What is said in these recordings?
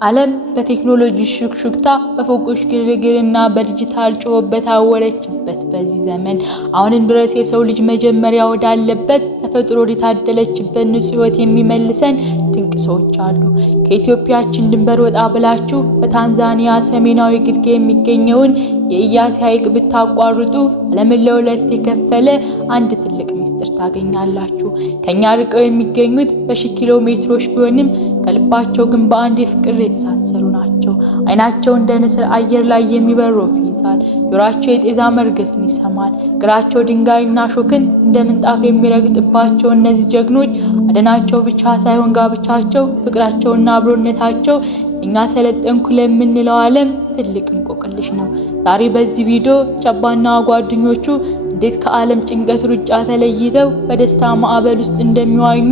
ዓለም በቴክኖሎጂ ሹክሹክታ በፎቆች ግርግርና በዲጂታል ጩኸት አወለችበት በዚህ ዘመን አሁንም ድረስ የሰው ልጅ መጀመሪያ ወዳለበት ተፈጥሮ የታደለችበት ንጹህ ሕይወት የሚመልሰን ድንቅ ሰዎች አሉ። ከኢትዮጵያችን ድንበር ወጣ ብላችሁ በታንዛኒያ ሰሜናዊ ግርጌ የሚገኘውን የኢያሲ ሐይቅ ብታቋርጡ ዓለምን ለሁለት የከፈለ አንድ ትልቅ ሚስጥር ታገኛላችሁ። ከኛ ርቀው የሚገኙት በሺህ ኪሎ ሜትሮች ቢሆንም ከልባቸው ግን በአንድ የፍቅር የተሳሰሩ ናቸው። አይናቸው እንደ ንስር አየር ላይ የሚበር ወፍ ይይዛል። ጆሮአቸው የጤዛ መርገፍን ይሰማል። እግራቸው ድንጋይና ሾክን እንደ ምንጣፍ የሚረግጥባቸው እነዚህ ጀግኖች አደናቸው ብቻ ሳይሆን ጋብቻቸው፣ ፍቅራቸውና አብሮነታቸው እኛ ሰለጠንኩ ለምንለው ዓለም ትልቅ እንቆቅልሽ ነው። ዛሬ በዚህ ቪዲዮ ጨባና ጓደኞቹ እንዴት ከዓለም ጭንቀት ሩጫ ተለይተው በደስታ ማዕበል ውስጥ እንደሚዋኙ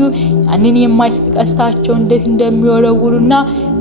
ያንን የማይስት ቀስታቸው እንዴት እንደሚወረውሩና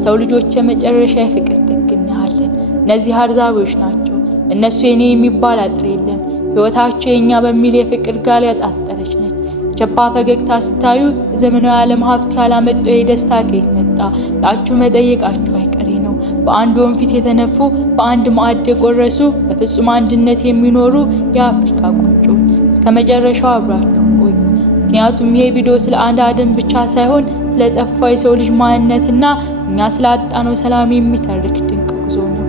ሰው ልጆች የመጨረሻ የፍቅር ጥግ እናያለን። እነዚህ አርዛቢዎች ናቸው። እነሱ የኔ የሚባል አጥር የለም። ሕይወታቸው የኛ በሚል የፍቅር ጋር ያጣጠረች ነች። ቸባ ፈገግታ ስታዩ ዘመናዊ ዓለም ሀብት ያላመጣው የደስታ ከየት መጣ ላችሁ መጠየቃችሁ አይቀሬ ነው። በአንድ ወንፊት የተነፉ በአንድ ማዕድ የቆረሱ በፍጹም አንድነት የሚኖሩ የአፍሪካ ቁንጮች። እስከ መጨረሻው አብራችሁ ቆዩ። ምክንያቱም ይሄ ቪዲዮ ስለ አንድ አደም ብቻ ሳይሆን ስለ ጠፋ የሰው ልጅ ማንነትና እኛ ስላጣነው ሰላም የሚተርክ ድንቅ ጉዞ ነው።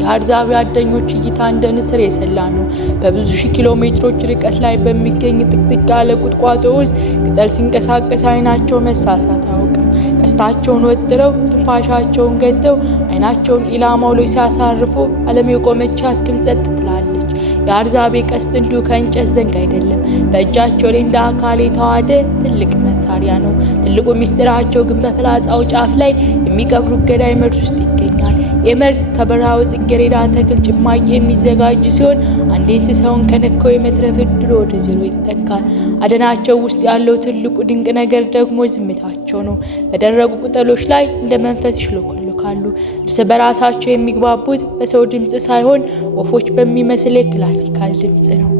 የአርዛቢ አደኞች እይታ እንደ ንስር የሰላ ነው። በብዙ ሺህ ኪሎ ሜትሮች ርቀት ላይ በሚገኝ ጥቅጥቅ ያለ ቁጥቋጦ ውስጥ ቅጠል ሲንቀሳቀስ አይናቸው መሳሳት አያውቅም። ቀስታቸውን ወጥረው ትንፋሻቸውን ገተው አይናቸውን ኢላማው ላይ ሲያሳርፉ ዓለም የቆመች ያክል ጸጥ ትላለች። የአርዛቢ ቀስት እንዲሁ ከእንጨት ዘንግ አይደለም፣ በእጃቸው ላይ እንደ አካል የተዋሃደ ትልቅ መሳሪያ ነው። ትልቁ ሚስጥራቸው ግን በፍላጻው ጫፍ ላይ የሚቀብሩት ገዳይ መርዝ ውስጥ ይገኛል። የመርዝ ከበረሃው ጽጌረዳ ተክል ጭማቂ የሚዘጋጅ ሲሆን አንዴ እንስሳውን ከነካው የመትረፍ ዕድሉ ወደ ዜሮ ይጠጋል። አደናቸው ውስጥ ያለው ትልቁ ድንቅ ነገር ደግሞ ዝምታቸው ነው። በደረቁ ቅጠሎች ላይ እንደ መንፈስ ይሽሎኮሎካሉ። እርስ በራሳቸው የሚግባቡት በሰው ድምፅ ሳይሆን ወፎች በሚመስል የክላሲካል ድምፅ ነው።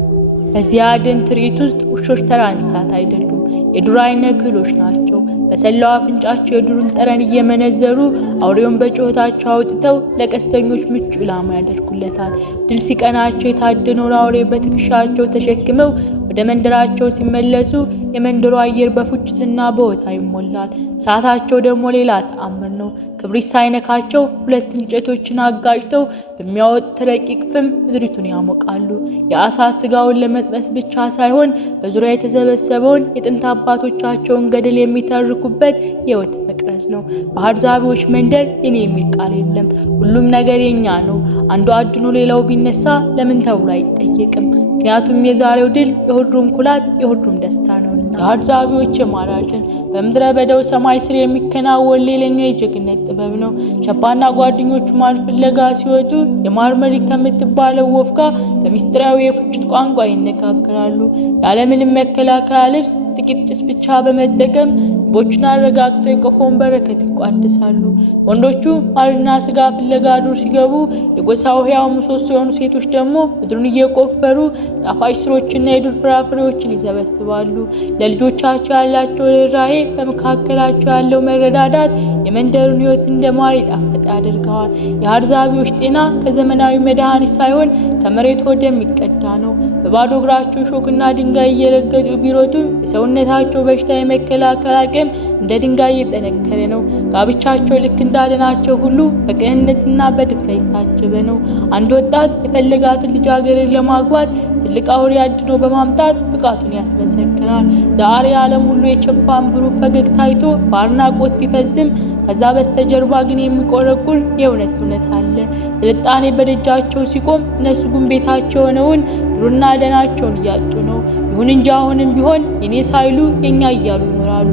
በዚህ አደን ትርኢት ውስጥ ውሾች ተራ እንስሳት አይደሉም፣ የዱር አይነት ክህሎች ናቸው። በሰላው አፍንጫቸው የዱርን ጠረን እየመነዘሩ አውሬውን በጩኸታቸው አውጥተው ለቀስተኞች ምቹ ኢላማ ያደርጉለታል። ድል ሲቀናቸው የታደነውን አውሬ በትከሻቸው ተሸክመው ወደ መንደራቸው ሲመለሱ የመንደሩ አየር በፉጭትና በሆታ ይሞላል። ሰዓታቸው ደግሞ ሌላ ተአምር ነው። ክብሪት ሳይነካቸው ሁለት እንጨቶችን አጋጭተው በሚያወጡት ረቂቅ ፍም ምድሪቱን ያሞቃሉ። የአሳ ስጋውን ለመጥበስ ብቻ ሳይሆን በዙሪያ የተሰበሰበውን የጥንት አባቶቻቸውን ገድል የሚተርኩበት የሕይወት መቅረዝ ነው። በአርዛቢዎች መንደር የኔ የሚል ቃል የለም። ሁሉም ነገር የኛ ነው። አንዱ አድኖ ሌላው ቢነሳ ለምን ተብሎ አይጠየቅም። ምክንያቱም የዛሬው ድል የሁሉም ኩላት የሁሉም ደስታ ነውና። የአርዛቢዎች የማራድን በምድረ በዳው ሰማይ ስር የሚከናወን ሌላኛው የጀግነት ጥበብ ነው። ቸባና ጓደኞቹ ማር ፍለጋ ሲወጡ የማርመሪ ከምትባለው ወፍ ጋር በሚስጥራዊ የፉጭት ቋንቋ ይነጋገራሉ። ያለምንም መከላከያ ልብስ ጥቂት ጭስ ብቻ በመጠቀም ቦቹን አረጋግተው የቀፎን በረከት ይቋደሳሉ። ወንዶቹ ማርና ስጋ ፍለጋ ዱር ሲገቡ፣ የጎሳው ሕያው ምሰሶ የሆኑ ሴቶች ደግሞ ምድሩን እየቆፈሩ ጣፋጭ ስሮችና የዱር ፍራፍሬዎችን ይሰበስባሉ። ለልጆቻቸው ያላቸው ርህራሄ፣ በመካከላቸው ያለው መረዳዳት የመንደሩን ሕይወት እንደ ማር የጣፈጠ ያደርገዋል። የአርዛቢዎች ጤና ከዘመናዊ መድኃኒት ሳይሆን ከመሬት ወደሚቀዳ ነው። በባዶ እግራቸው ሾክና ድንጋይ እየረገጡ ቢሮጡም የሰውነታቸው በሽታ የመከላከል አቅም እንደ ድንጋይ እየጠነከረ ነው። ጋብቻቸው ልክ እንዳደናቸው ሁሉ በቅንነትና በድፍረት የታጀበ ነው። አንድ ወጣት የፈለጋትን ልጃገረድ ለማግባት ትልቅ አውሬ አድኖ በማምጣት ብቃቱን ያስመሰክራል። ዛሬ ዓለም ሁሉ የቸባን ብሩህ ፈገግታ አይቶ በአድናቆት ቢፈዝም ከዛ በስተጀርባ ግን የሚቆረቁር የእውነት አለ። ስልጣኔ በደጃቸው ሲቆም እነሱ ግን ቤታቸው የሆነውን ድሩና ደናቸውን እያጡ ነው። ይሁን እንጂ አሁንም ቢሆን የኔ ሳይሉ የኛ እያሉ ይኖራሉ።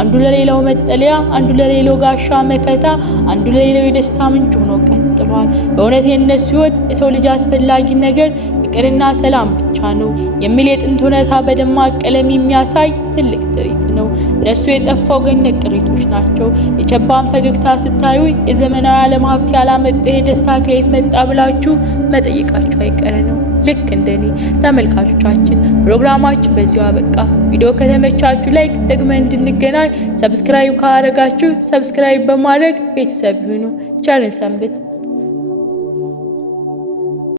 አንዱ ለሌላው መጠለያ፣ አንዱ ለሌላው ጋሻ መከታ፣ አንዱ ለሌላው የደስታ ምንጭ ሆኖ ቀጥሏል። በእውነት የነሱ ሕይወት የሰው ልጅ አስፈላጊ ነገር ፍቅርና ሰላም ብቻ ነው የሚል የጥንት እውነታ በደማቅ ቀለም የሚያሳይ ትልቅ ትርኢት ነው። ረሱ የጠፋው ገነት ቅሪቶች ናቸው። የቸባን ፈገግታ ስታዩ የዘመናዊ ዓለም ሀብት ያላመጣ የደስታ ከየት መጣ ብላችሁ መጠየቃችሁ አይቀር ነው። ልክ እንደኔ ተመልካቾቻችን ፕሮግራማችን በዚሁ አበቃ። ቪዲዮ ከተመቻችሁ ላይክ፣ ደግመን እንድንገናኝ ሰብስክራይብ ካደረጋችሁ ሰብስክራይብ በማድረግ ቤተሰብ ይሁኑ። ቸርን ሰንብት።